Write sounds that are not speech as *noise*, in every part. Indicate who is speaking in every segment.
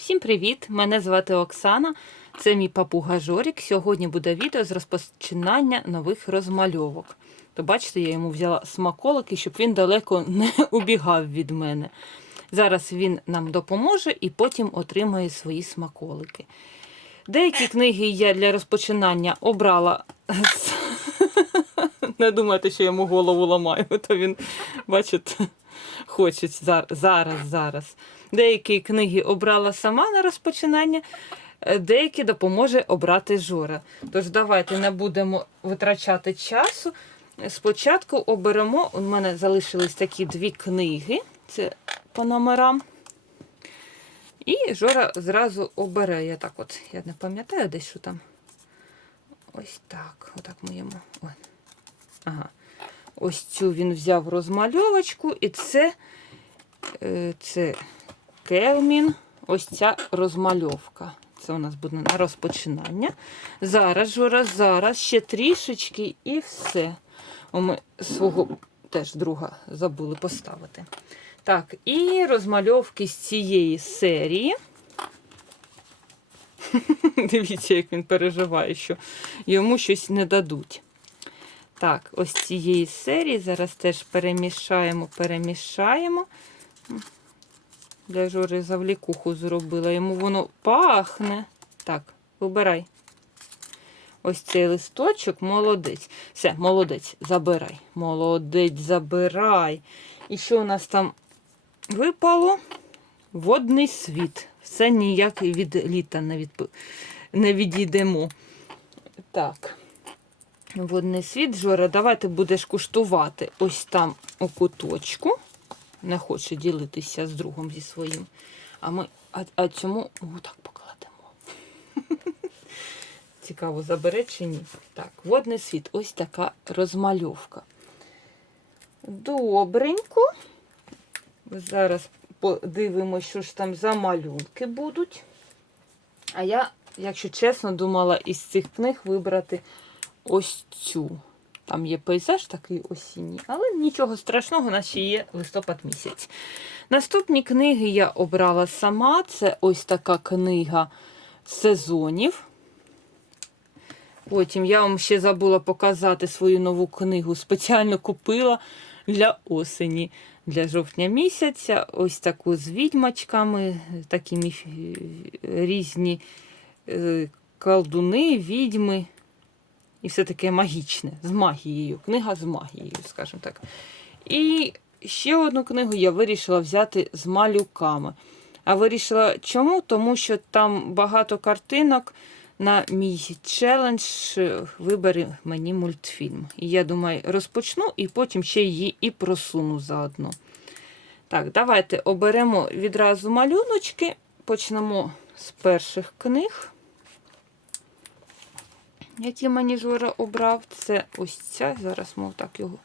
Speaker 1: Всім привіт! Мене звати Оксана. Це мій папуга Жорік. Сьогодні буде відео з розпочинання нових розмальовок. То бачите, я йому взяла смаколики, щоб він далеко не *laughs* убігав від мене. Зараз він нам допоможе і потім отримає свої смаколики. Деякі книги я для розпочинання обрала. *laughs* Не думайте, що йому голову ламаю, *laughs* то він, бачите, хоче зар- зараз, зараз. Деякі книги обрала сама на розпочинання, е, деякі допоможе обрати Жора. Тож давайте не будемо витрачати часу. Спочатку оберемо, у мене залишились такі дві книги, це по номерам. І Жора зразу обере. Я так от, я не пам'ятаю десь, що там. Ось так. Отак ми. Ага. Ось цю він взяв розмальовочку, і це, е, це Келмін. Ось ця розмальовка. Це у нас буде на розпочинання. Зараз, Жора, зараз ще трішечки і все. О, ми свого теж друга забули поставити. Так, і розмальовки з цієї серії. *laughs* Дивіться, як він переживає, що йому щось не дадуть. Так, ось цієї серії зараз теж перемішаємо, перемішаємо. Для Жори завлікуху зробила. Йому воно пахне. Так, вибирай. Ось цей листочок, молодець. Все, молодець, забирай. Молодець, забирай. І що у нас там випало? Водний світ. Все ніяк від літа не, відп... не відійдемо. Так. Водний світ, Жора, давай ти будеш куштувати ось там у куточку. Не хоче ділитися з другом зі своїм. А ми а, а цьому отак покладемо. *laughs* Цікаво, забере чи ні. Так, водний світ, ось така розмальовка. Добренько. Зараз подивимося, що ж там за малюнки будуть. А я, якщо чесно, думала із цих книг вибрати ось цю. Там є пейзаж такий осінній, але нічого страшного, у нас ще є листопад місяць. Наступні книги я обрала сама. Це ось така книга сезонів. Потім я вам ще забула показати свою нову книгу. Спеціально купила для осені, для жовтня місяця. Ось таку з відьмачками, такі різні е, колдуни, відьми. І все таке магічне, з магією. Книга з магією, скажімо так. І ще одну книгу я вирішила взяти з малюками. А вирішила чому? Тому що там багато картинок на мій челендж е, вибери мені мультфільм. І я думаю, розпочну і потім ще її і просуну заодно. Так, давайте оберемо відразу малюночки. Почнемо з перших книг які мені Жора обрав, це ось ця. Зараз мов так його.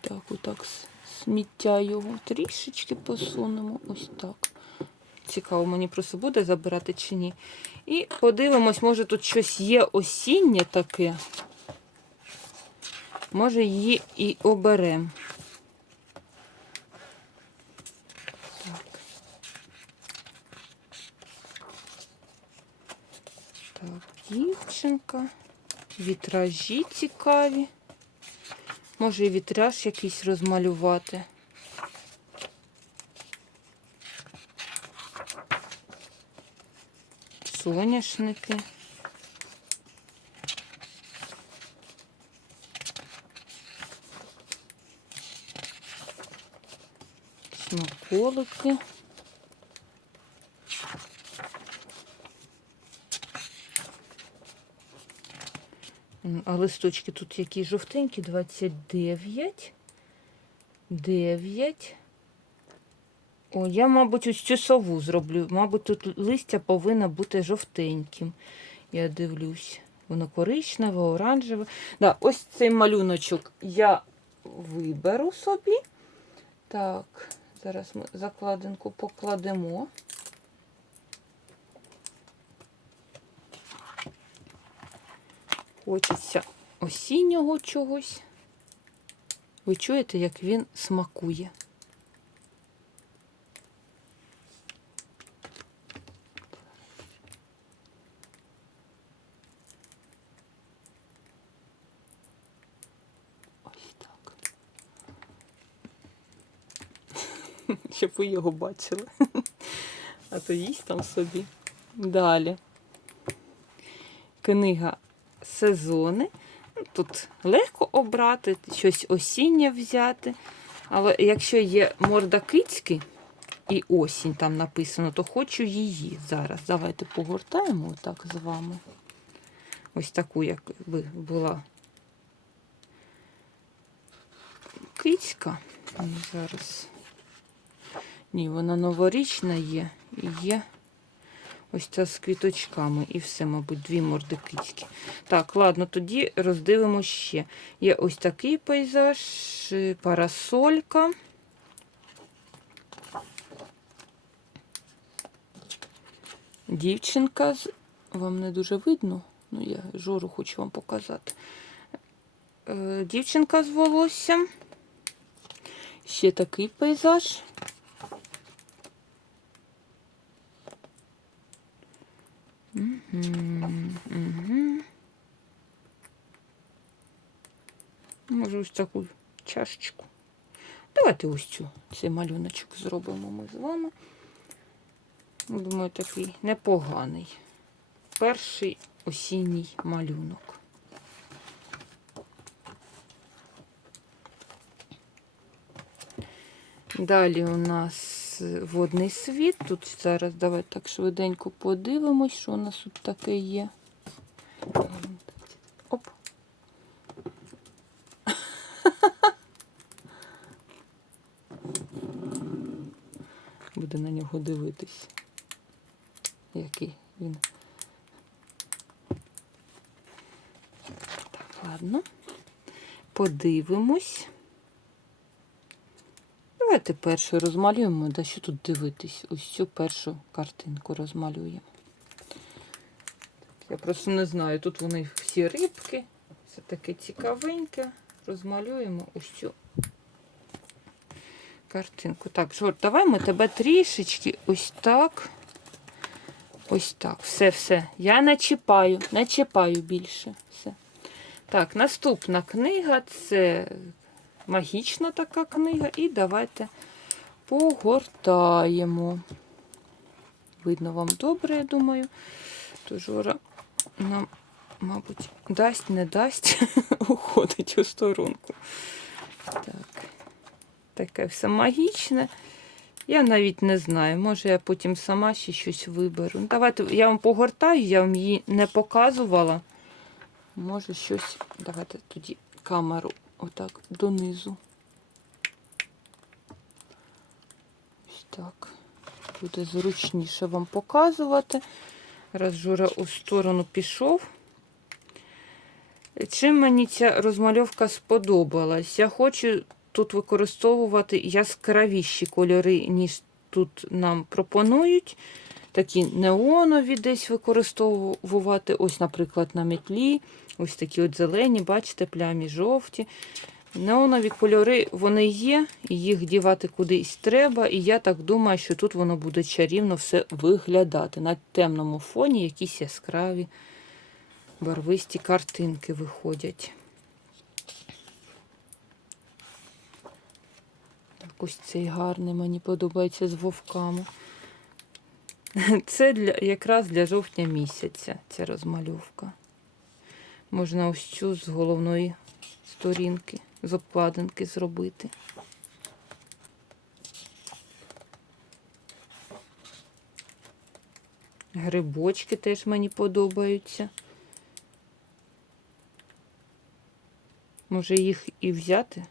Speaker 1: Так, отак сміття його трішечки посунемо. Ось так. Цікаво, мені просто буде забирати чи ні. І подивимось, може тут щось є осіннє таке. Може її і оберемо. Так. Так, дівчинка. Вітражі цікаві. Може і вітраж якийсь розмалювати. Соняшники. Смаколики. А листочки тут які жовтенькі, 29. 9. О, я, мабуть, ось цю сову зроблю. Мабуть, тут листя повинно бути жовтеньким. Я дивлюсь. Воно коричневе, оранжеве. Да, ось цей малюночок я виберу собі. Так, зараз ми закладинку покладемо. Хочеться осіннього чогось. Ви чуєте, як він смакує. Ось так. *laughs* Щоб ви його бачили. *laughs* А то їсть там собі. Далі. Книга сезони. Тут легко обрати, щось осіннє взяти. Але якщо є морда кицьки і осінь там написано, то хочу її зараз. Давайте погортаємо отак з вами. Ось таку, як би була кицька. Зараз. Ні, вона новорічна є. І є ось ця з квіточками. І все, мабуть, дві морди кицьки. Так, ладно, тоді роздивимо ще. Є ось такий пейзаж, е, парасолька. Дівчинка з. Вам не дуже видно? Ну, я жору хочу вам показати. Е, Дівчинка з волоссям. Ще такий пейзаж. Мгм. Може, ось таку чашечку. Давайте ось цю цей малюночок зробимо ми з вами. Думаю, такий непоганий. Перший осінній малюнок. Далі у нас водний світ. Тут зараз давайте так швиденько подивимось, що у нас тут таке є. Оп. *laughs* Буде на нього дивитись. Який він. Так, ладно. Подивимось. Давайте першу розмалюємо, да що тут дивитись? Ось цю першу картинку розмалюємо. Я просто не знаю, тут вони всі рибки, все таке цікавеньке. Розмалюємо ось цю картинку. Так, Жор, давай ми тебе трішечки ось так. Ось так. Все, все. Я не чіпаю, не чіпаю більше. Все. Так, наступна книга це магічна така книга. І давайте погортаємо. Видно вам добре, я думаю. Жора нам, мабуть, дасть, не дасть, *laughs* уходить у сторонку. Так. Таке все магічне. Я навіть не знаю. Може, я потім сама ще щось виберу. Давайте я вам погортаю, я вам її не показувала. Може, щось. Давайте тоді камеру отак донизу. Ось так. Буде зручніше вам показувати. Раз Жура у сторону пішов. Чим мені ця розмальовка сподобалась? Я хочу тут використовувати яскравіші кольори, ніж тут нам пропонують. Такі неонові десь використовувати. Ось, наприклад, на метлі. Ось такі от зелені, бачите, плямі жовті. Неонові кольори вони є, їх дівати кудись треба. І я так думаю, що тут воно буде чарівно все виглядати. На темному фоні якісь яскраві барвисті картинки виходять. Так, ось цей гарний мені подобається з вовками. *laughs* Це для, якраз для жовтня місяця ця розмальовка. Можна ось цю з головної сторінки, з обкладинки зробити. Грибочки теж мені подобаються. Може їх і взяти?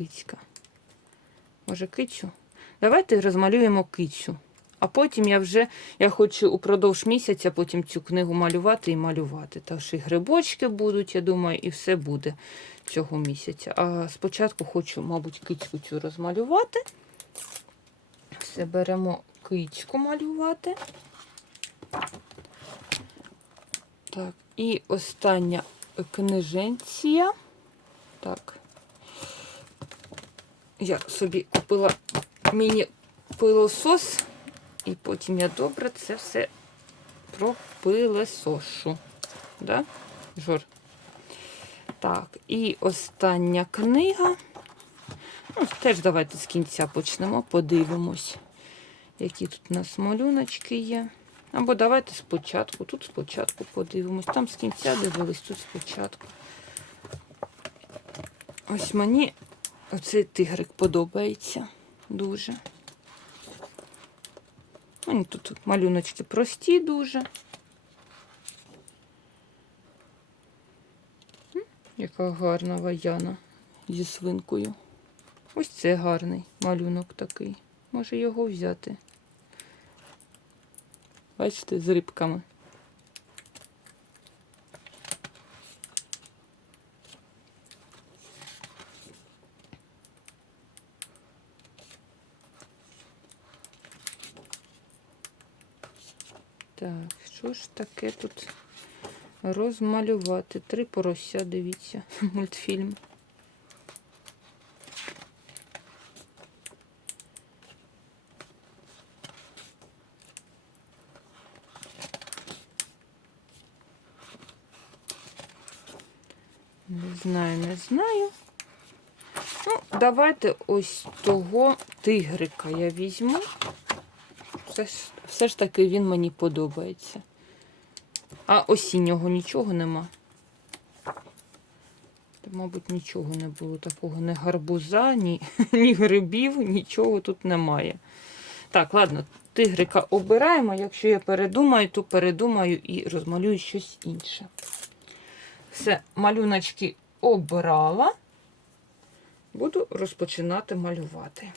Speaker 1: Кицька. Може, кицю? Давайте розмалюємо кицю. А потім я вже я хочу упродовж місяця потім цю книгу малювати і малювати. Та що і грибочки будуть, я думаю, і все буде цього місяця. А спочатку хочу, мабуть, кицьку цю розмалювати. Все, беремо кицьку малювати. Так, і остання книженція. Так. Я собі купила міні-пилосос І потім я добре це все пропилесошу. Да? Жор. Так, і остання книга. Ну, теж давайте з кінця почнемо, подивимось, які тут у нас малюночки є. Або давайте спочатку. Тут спочатку подивимось. Там з кінця дивились, тут спочатку. Ось мені оцей тигрик подобається дуже. Вони тут малюночки прості дуже. Яка гарна ваяна зі свинкою. Ось це гарний малюнок такий. Може його взяти. Бачите, з рибками. Так, ж таке тут розмалювати? Три порося, дивіться, *laughs* мультфільм. Не знаю, не знаю. Ну, давайте ось того тигрика я візьму. Все ж, все ж таки він мені подобається. А осіннього нічого нема. Та, мабуть, нічого не було такого. Ні гарбуза, ні, *laughs* ні грибів, нічого тут немає. Так, ладно, тигрика обираємо. Якщо я передумаю, то передумаю і розмалюю щось інше. Все, малюночки обрала. Буду розпочинати малювати.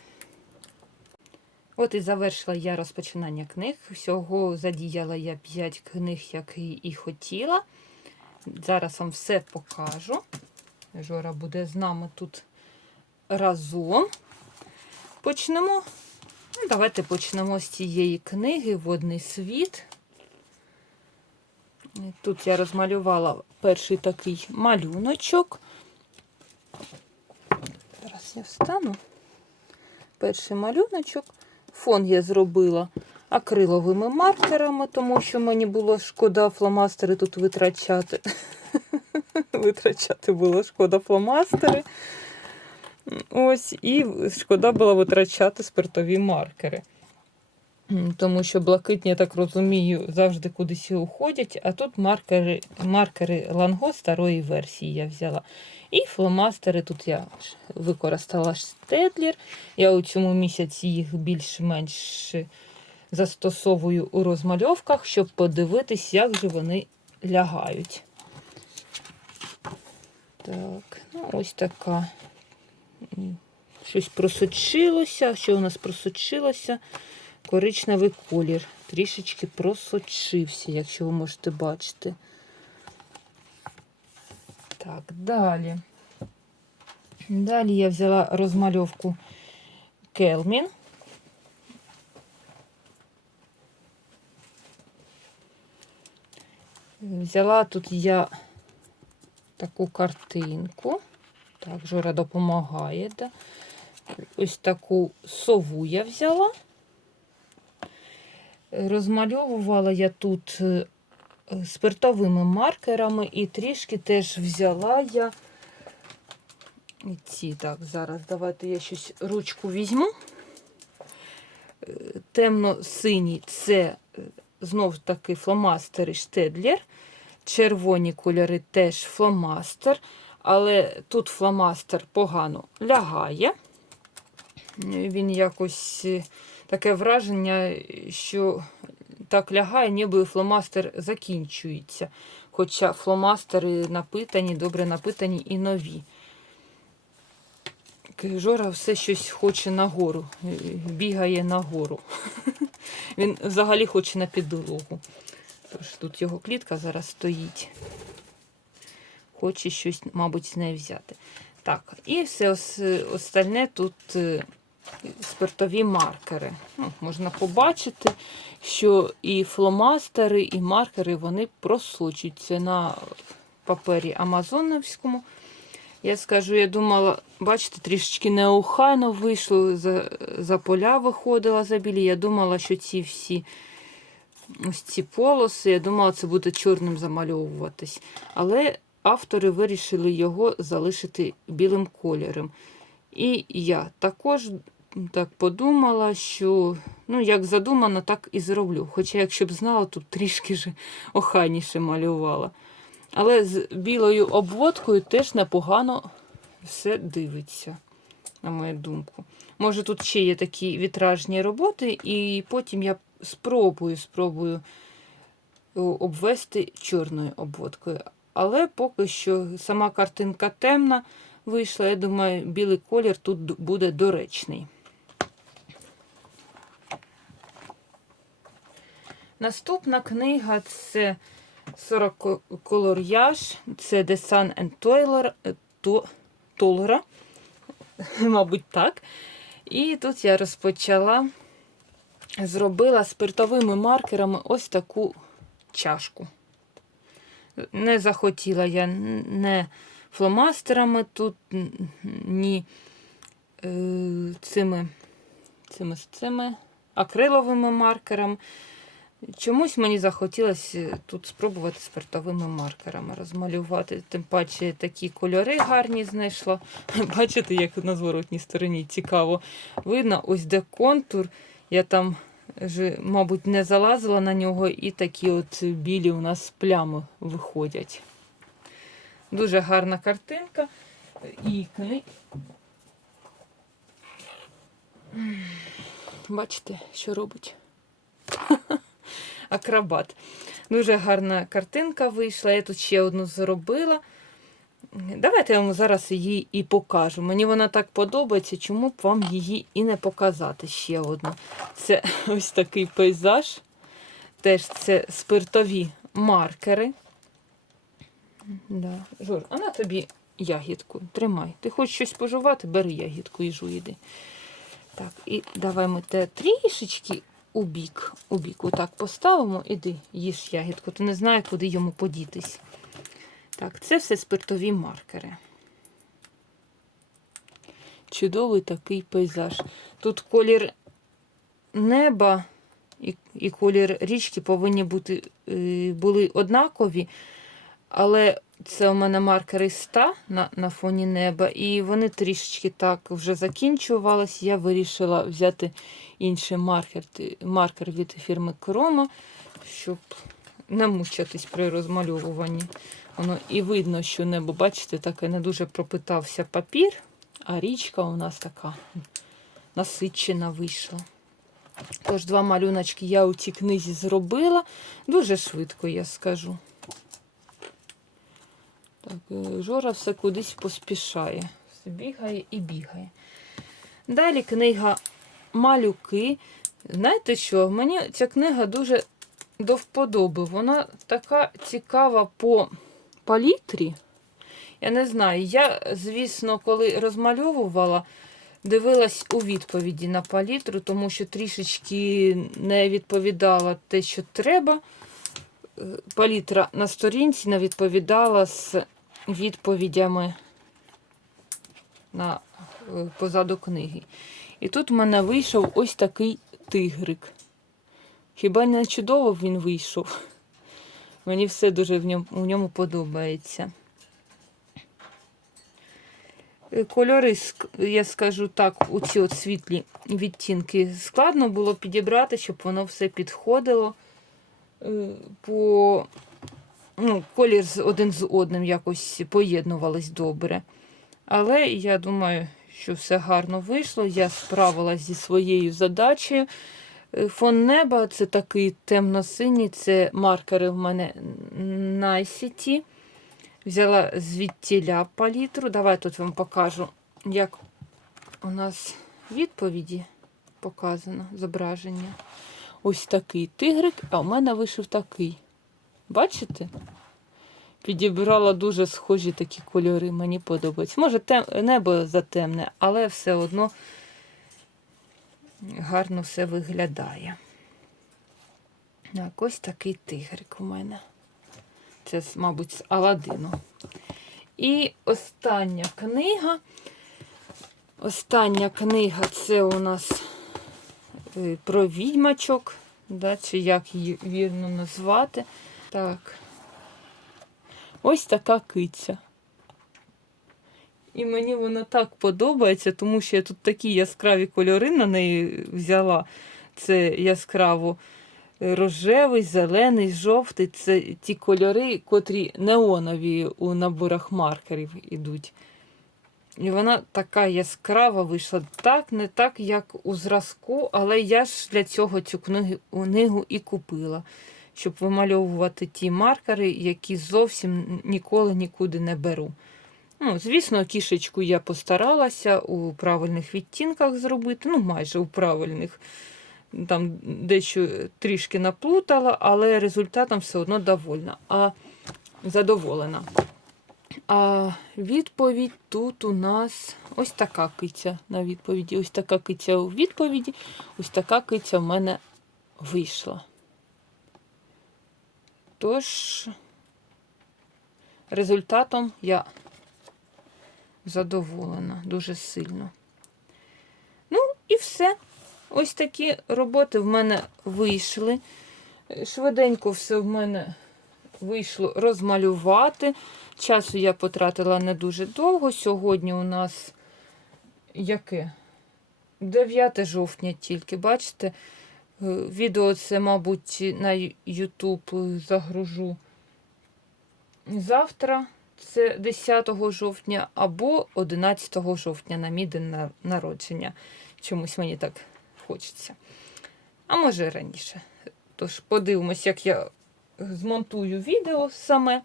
Speaker 1: От і завершила я розпочинання книг. Всього задіяла я 5 книг, як і хотіла. Зараз вам все покажу. Жора буде з нами тут разом. Почнемо. Ну, давайте почнемо з цієї книги Водний світ. Тут я розмалювала перший такий малюночок. Зараз я встану. Перший малюночок. Фон я зробила акриловими маркерами, тому що мені було шкода фломастери тут витрачати. *laughs* Витрачати було шкода фломастери. Ось, і шкода було витрачати спиртові маркери. Тому що блакитні, я так розумію, завжди кудись уходять, а тут маркери, маркери Ланго старої версії я взяла. І фломастери тут я використала штедлер. Я у цьому місяці їх більш-менш застосовую у розмальовках, щоб подивитись, як же вони лягають. Так, ну ось така. Щось просочилося. Що у нас просочилося? Коричневий колір. Трішечки просочився, якщо ви можете бачити. Так, далі. Далі я взяла розмальовку Келмін. Взяла тут я таку картинку. Так, Жора допомагає. Да? Ось таку сову я взяла. Розмальовувала я тут е, спиртовими маркерами і трішки теж взяла я ці. Так, зараз давайте я щось ручку візьму. Е, Темно-синій це е, знов таки фломастери Штедлер. Червоні кольори теж фломастер, але тут фломастер погано лягає. Він якось е, таке враження, що так лягає, ніби фломастер закінчується. Хоча фломастери напитані, добре напитані і нові. Жора все щось хоче нагору, е, бігає нагору. *laughs* Він взагалі хоче на підлогу. Тож тут його клітка зараз стоїть. Хоче щось, мабуть, з неї взяти. Так, і все ос- остальне тут е, спиртові маркери. Ну, можна побачити, що і фломастери, і маркери вони просочуються на папері Амазоновському. Я скажу, я думала, бачите, трішечки неохайно вийшло, за, за поля виходила за білі. Я думала, що ці всі ось ці полоси, я думала, це буде чорним замальовуватись. Але автори вирішили його залишити білим кольором. І я також так подумала, що ну, як задумано, так і зроблю. Хоча, якщо б знала, то трішки ж охайніше малювала. Але з білою обводкою теж непогано все дивиться, на мою думку. Може, тут ще є такі вітражні роботи, і потім я спробую, спробую обвести чорною обводкою. Але поки що сама картинка темна вийшла. Я думаю, білий колір тут буде доречний. Наступна книга це 40 колор'яж. Це The Sun and Toiler, е, То- *laughs* Мабуть, так. І тут я розпочала, зробила спиртовими маркерами ось таку чашку. Не захотіла я не фломастерами тут, ні е, цими, цими, цими акриловими маркерами. Чомусь мені захотілося тут спробувати спиртовими маркерами розмалювати. Тим паче такі кольори гарні знайшла. *laughs* Бачите, як на зворотній стороні цікаво. Видно, ось де контур. Я там, мабуть, не залазила на нього, і такі от білі у нас плями виходять. Дуже гарна картинка. І. Бачите, що робить? Акробат. Дуже гарна картинка вийшла. Я тут ще одну зробила. Давайте я вам зараз її і покажу. Мені вона так подобається, чому б вам її і не показати ще одну. Це *laughs* ось такий пейзаж. Теж це спиртові маркери. Да. Жор, а на тобі ягідку. Тримай. Ти хочеш щось пожувати, бери ягідку і жуйди. Так, і давай ми те трішечки у бік. У бік. Отак поставимо, іди, їж ягідку. То не знаю, куди йому подітись. Так, це все спиртові маркери. Чудовий такий пейзаж. Тут колір неба і, і колір річки повинні бути е, були однакові, але це у мене маркери 100 на, на фоні неба, і вони трішечки так вже закінчувались. Я вирішила взяти інший маркер, маркер від фірми Крома, щоб не мучитись при розмальовуванні. Воно і видно, що небо, бачите, таке не дуже пропитався папір, а річка у нас така насичена вийшла. Тож два малюночки я у цій книзі зробила. Дуже швидко, я скажу. Жора все кудись поспішає. Все бігає і бігає. Далі книга Малюки. Знаєте що? Мені ця книга дуже до вподоби. Вона така цікава по палітрі. Я не знаю. Я, звісно, коли розмальовувала, дивилась у відповіді на палітру, тому що трішечки не відповідала те, що треба. Е, Палітра на сторінці не відповідала з відповідями на е, позаду книги. І тут в мене вийшов ось такий тигрик. Хіба не чудово він вийшов? Мені все дуже в ньому, в ньому подобається. Е, Кольори, я скажу так, у ці от світлі відтінки складно було підібрати, щоб воно все підходило. Е, По ну, колір один з одним якось поєднувались добре. Але я думаю, що все гарно вийшло. Я справилась зі своєю задачею. Е, Фон неба це такий темно-синій, це маркери в мене Найсіті. Взяла звідтіля палітру. Давай тут вам покажу, як у нас відповіді показано, зображення. Ось такий тигрик, а у мене вийшов такий. Бачите? Підібрала дуже схожі такі кольори, мені подобається. Може, тем... небо затемне, але все одно гарно все виглядає. Так, ось такий тигрик у мене. Це, мабуть, з Аладдину. І остання книга. Остання книга це у нас е, про відьмачок, да, чи як її вірно назвати. Так. Ось така киця. І мені вона так подобається, тому що я тут такі яскраві кольори на неї взяла. Це яскраво рожевий, зелений, жовтий. Це ті кольори, котрі неонові у наборах маркерів ідуть. І вона така яскрава вийшла. Так, не так, як у зразку, але я ж для цього цю книгу, книгу і купила, щоб вимальовувати ті маркери, які зовсім ніколи нікуди не беру. Ну, звісно, кішечку я постаралася у правильних відтінках зробити, ну, майже у правильних. Там дещо трішки наплутала, але результатом все одно довольна, а задоволена. А відповідь тут у нас ось така киця на відповіді. Ось така киця у відповіді, ось така киця в мене вийшла. Тож, результатом я задоволена дуже сильно. Ну, і все. Ось такі роботи в мене вийшли. Швиденько все в мене вийшло розмалювати. Часу я потратила не дуже довго. Сьогодні у нас яке? 9 жовтня тільки, бачите? Е, Відео це, мабуть, на YouTube загружу завтра, це 10 жовтня, або 11 жовтня на мій день народження. Чомусь мені так хочеться. А може раніше. Тож подивимось, як я змонтую відео саме.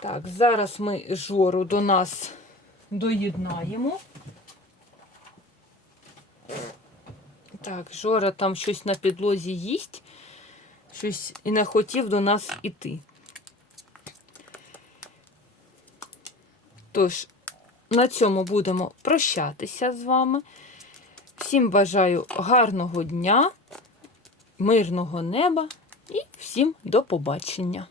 Speaker 1: Так, зараз ми жору до нас доєднаємо. Так, Жора там щось на підлозі їсть, щось і не хотів до нас іти. Тож, на цьому будемо прощатися з вами. Всім бажаю гарного дня, мирного неба і всім до побачення.